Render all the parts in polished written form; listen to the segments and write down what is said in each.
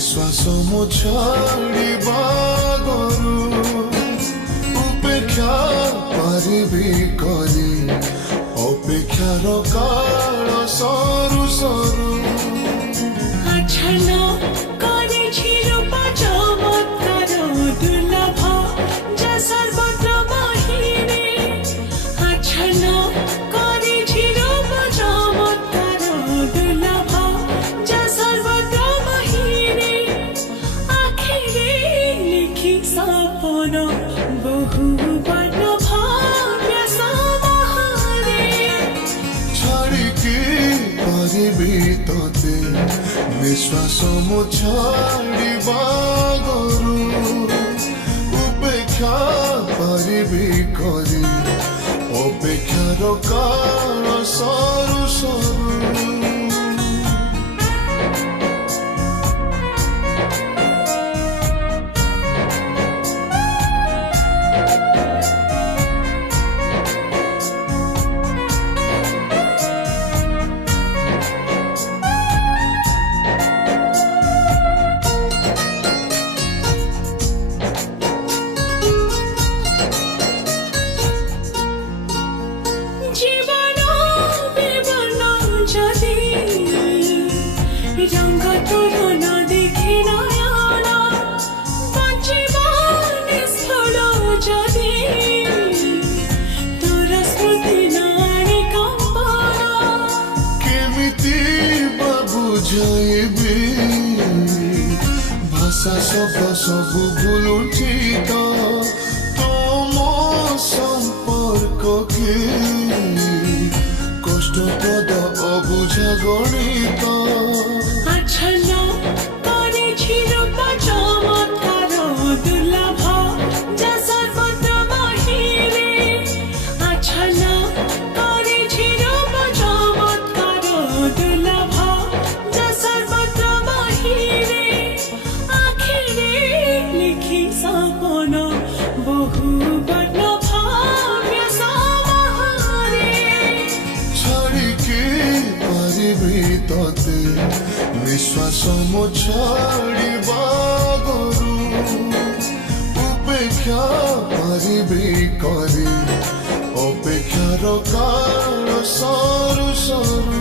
निश्वास मो छाड़िबा गरु उपेक्षा पारिबी करी अपेक्षार काल सरू सरू तोते निश्वास मो छाड़िबा गरु उपेक्षा पारिबी करी अपेक्षार काल सरू सरू भाषा शब्द सब भूलुठी तो तुम संपर्क के कष्टप्रद अबुझा गणित तोते निश्वास मो छाड़िबा गरु उपेक्षा पारिबी करी अपेक्षार काल सरू सरू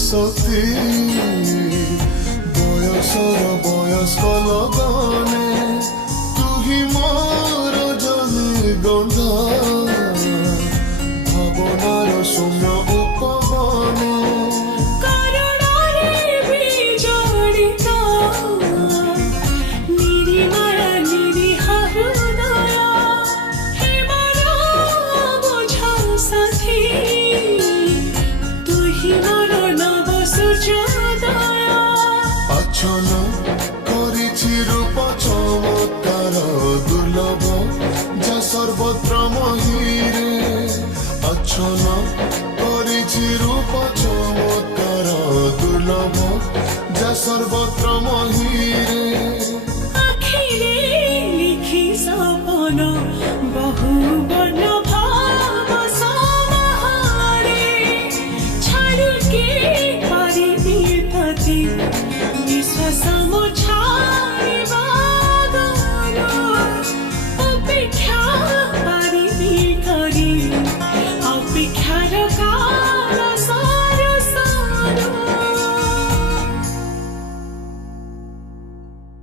सती बयसर बयस्क लगने तुही मोर जने गंधा भावनार सौम्य उपबने अच्छन करिछि रूप चमत्कार दुर्लभ